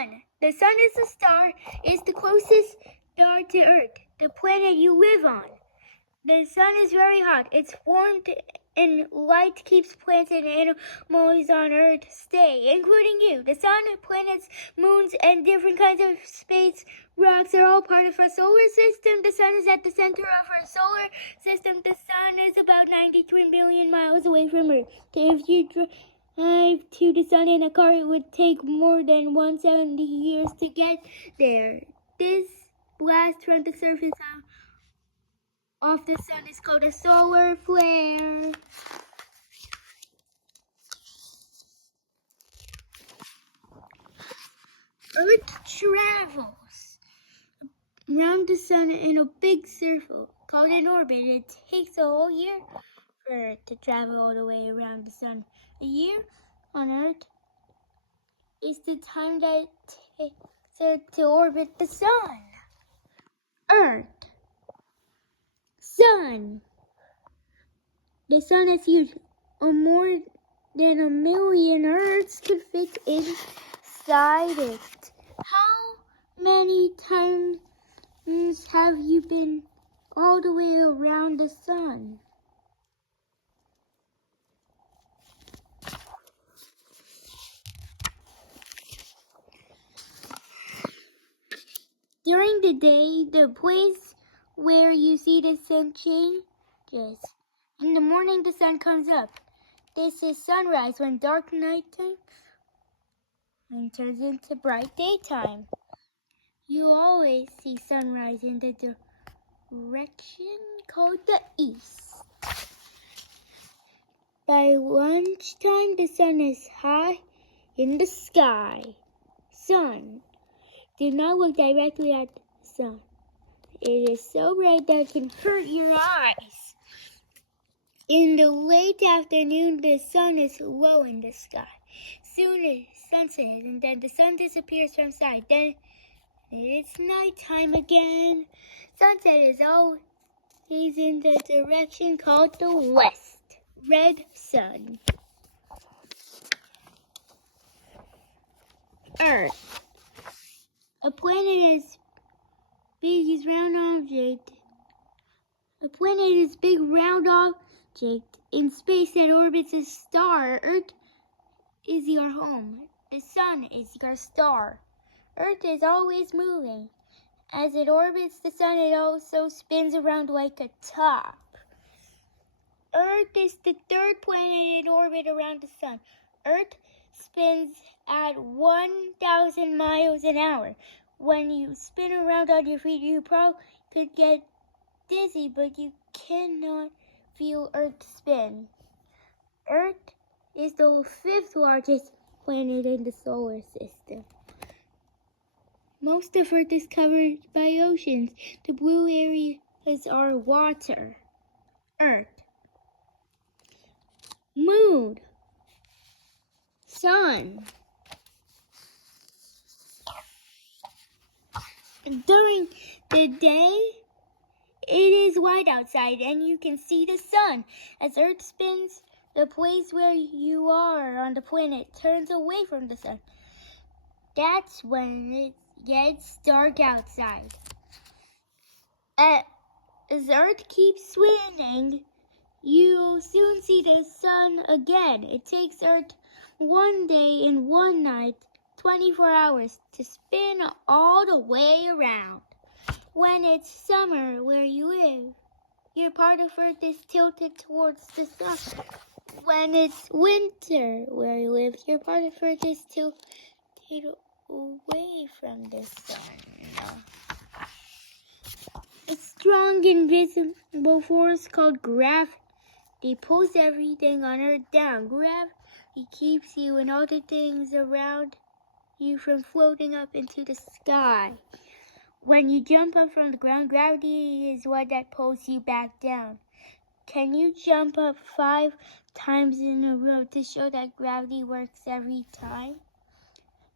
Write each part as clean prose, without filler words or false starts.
sun. The sun is a star, is the closest star to Earth, the planet you live on. The sun is very hot. Its warmth and light keeps plants and animals on Earth stay, including you. The sun, planets, moons, and different kinds of space rocks are all part of our solar system. The sun is at the center of our solar system. The sun is about 93 billion miles away from Earth. If you drive to the sun in a car, it would take more than 170 years to get there. This blast from the surface of the sun is called a solar flare. Earth travels around the sun in a big circle called an orbit. It takes a whole year for Earth to travel all the way around the sun. A year on Earth is the time that it takes Earth to orbit the sun. Earth. Sun. The sun is huge. More than 1 million Earths could fit inside it. How many times have you been all the way around the sun? During the day, the place where you see the sun changes. In the morning, the sun comes up. This is sunrise when dark nighttime turns into bright daytime. You always see sunrise in the direction called the east. By lunchtime, the sun is high in the sky. Sun. Do not look directly at the sun. It is so bright that it can hurt your eyes. In the late afternoon, the sun is low in the sky. Soon it's sunset, and then the sun disappears from sight. Then it's nighttime again. Sunset is always in the direction called the west. Red sun. Earth. A planet is big as round object. A planet is big round object in space that orbits a star. Earth is your home. The sun is your star. Earth is always moving. As it orbits the sun, it also spins around like a top. Earth is the third planet in orbit around the sun. Earth spins at 1,000 miles an hour. When you spin around on your feet, you probably could get dizzy, but you cannot feel Earth spin. Earth is the fifth largest planet in the solar system. Most of Earth is covered by oceans. The blue areas are water. Earth. Moon. Sun. During the day, it is white outside and you can see the sun. As Earth spins, the place where you are on the planet turns away from the sun. That's when it gets dark outside. As Earth keeps spinning, you'll soon see the sun again. It takes Earth 1 day and 1 night, 24 hours, to spin all the way around. When it's summer where you live, your part of Earth is tilted towards the sun. When it's winter where you live, your part of Earth is tilted away from the sun. A strong invisible force called gravity pulls everything on Earth down. Gravity keeps you and all the things around you from floating up into the sky. When you jump up from the ground, gravity is what that pulls you back down. Can you jump up 5 times in a row to show that gravity works every time?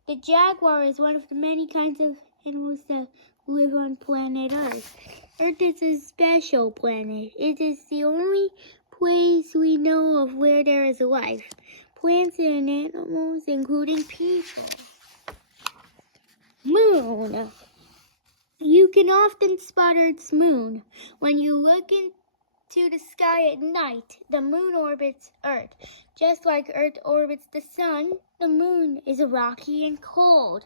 The jaguar is one of the many kinds of animals that live on planet Earth. Earth is a special planet. It is the only place we know of where there is life. Plants and animals, including people. moon. You can often spot Earth's moon. When you look into the sky at night, the moon orbits Earth. Just like Earth orbits the sun, the moon is rocky and cold.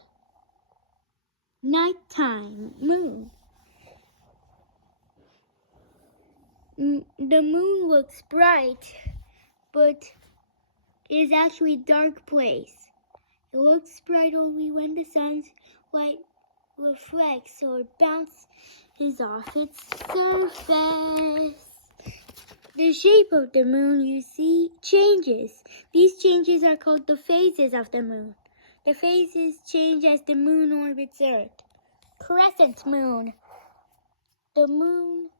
Nighttime moon. The moon looks bright, but is actually a dark place. It looks bright only when the sun's light reflects or bounces off its surface. The shape of the moon you see changes. These changes are called the phases of the moon. The phases change as the moon orbits Earth. Crescent moon. The moon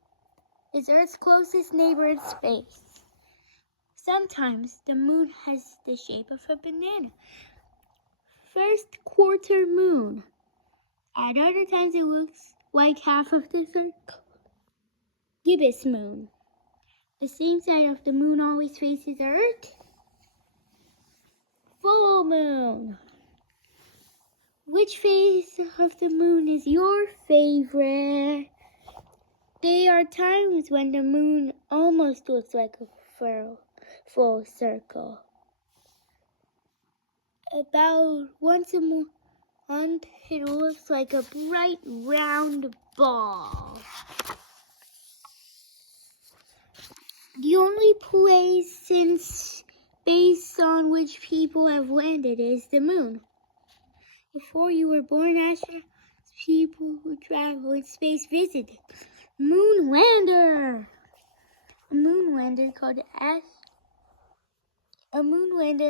is Earth's closest neighbor in space. Sometimes the moon has the shape of a banana. First quarter moon. At other times it looks like half of the circle. Gibbous moon. The same side of the moon always faces Earth. Full moon. Which phase of the moon is your favorite? There are times when the moon almost looks like a full circle. About once a month, it looks like a bright round ball. The only place in space on which people have landed is the moon. Before you were born, astronauts, people who travel in space visited. Moon lander. A moon lander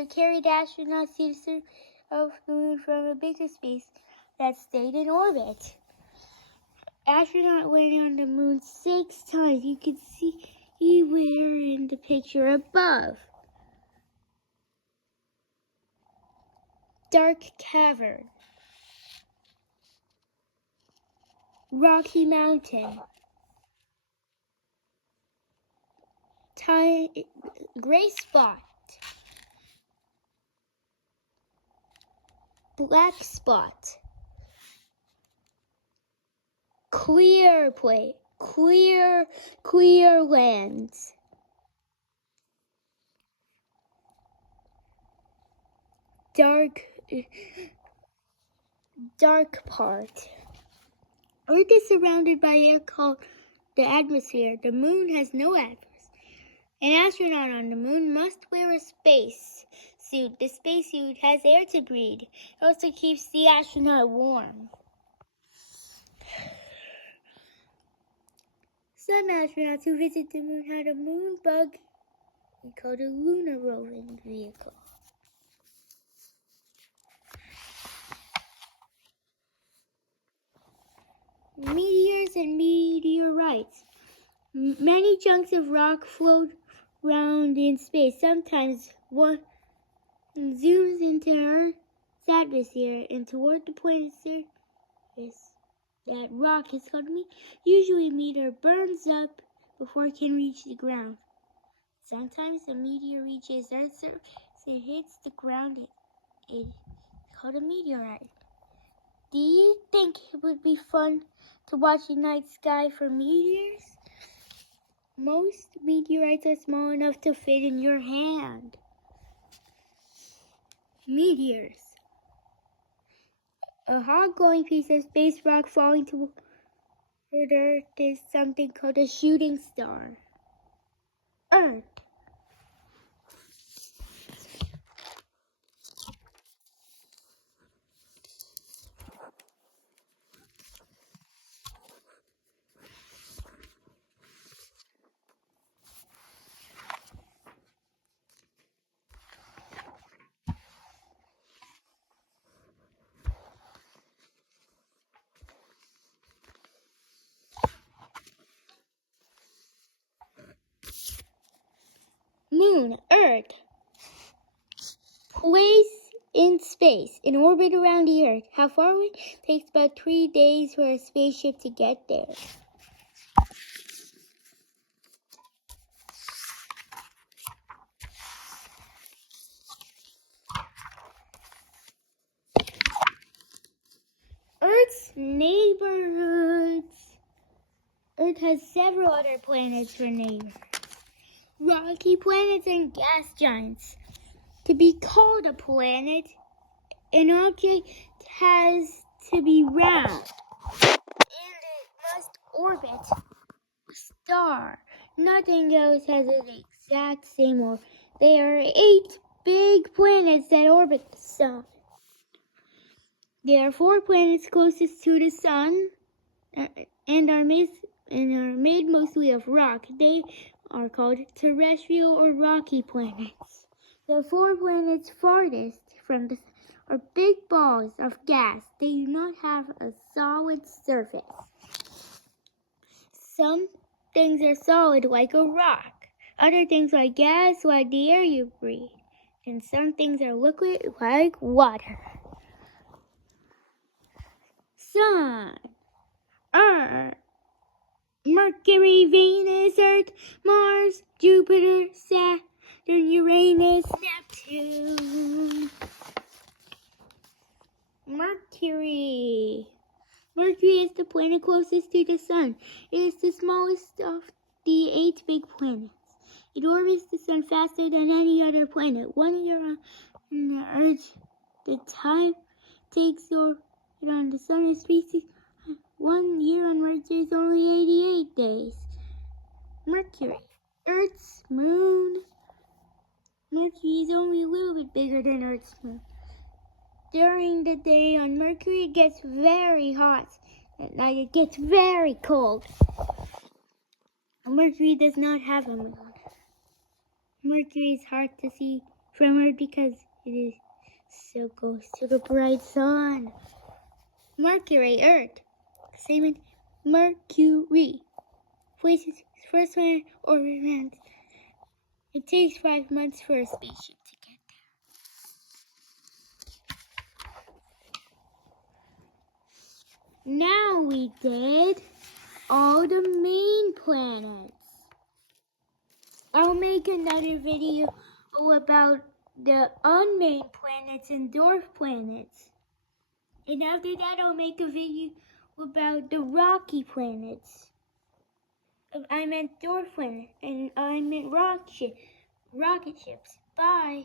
carried astronauts to the surface of the moon from a bigger space that stayed in orbit. Astronaut went on the moon 6 times. You can see where in the picture above. Dark cavern. Rocky mountain. Gray spot. Black spot. Clear plate. Clear lands. Dark part. Earth is surrounded by air called the atmosphere. The moon has no atmosphere. An astronaut on the moon must wear a space suit. The spacesuit has air to breathe. It also keeps the astronaut warm. Some astronauts who visit the moon had a moon bug called a lunar roving vehicle. Meteors and meteorites. Many chunks of rock float around in space. Sometimes one zooms into Earth's atmosphere and toward the point of surface. That rock is called a meteor. Usually a meteor burns up before it can reach the ground. Sometimes a meteor reaches Earth's surface and hits the ground. It's called a meteorite. Do you think it would be fun to watch the night sky for meteors? Most meteorites are small enough to fit in your hand. Meteors. A hard-glowing piece of space rock falling toward Earth is something called a shooting star. Earth. Moon, Earth. Place in space, in orbit around the Earth. How far away? Takes about 3 days for a spaceship to get there. Earth's Earth has several other planets for neighbors. Rocky planets and gas giants. To be called a planet, an object has to be round, and it must orbit a star. Nothing else has the exact same orbit. There are 8 big planets that orbit the sun. There are 4 planets closest to the sun and are made mostly of rock. They are called terrestrial or rocky planets. The 4 planets farthest from the sun are big balls of gas. They do not have a solid surface. Some things are solid like a rock. Other things like gas, like the air you breathe. And some things are liquid like water. Sun, Earth, Mercury, Venus, Earth, Mars, Jupiter, Saturn, Uranus, Neptune. Mercury. Mercury is the planet closest to the sun. It is the smallest of the 8 big planets. It orbits the sun faster than any other planet. 1 year on the Earth, the time takes to orbit on the sun is 1 year on Mercury is only 88 days. Mercury, Earth's moon. Mercury is only a little bit bigger than Earth's moon. During the day on Mercury, it gets very hot. At night, it gets very cold. Mercury does not have a moon. Mercury is hard to see from Earth because it is so close to the bright sun. Mercury, Earth. Same as Mercury. Places first planet orbit around. It takes 5 months for a spaceship to get there. Now we did all the main planets. I'll make another video about the unnamed planets and dwarf planets. And after that, I'll make a video about the rocky planets. I meant dwarf planets, and I meant rocket ships. Bye.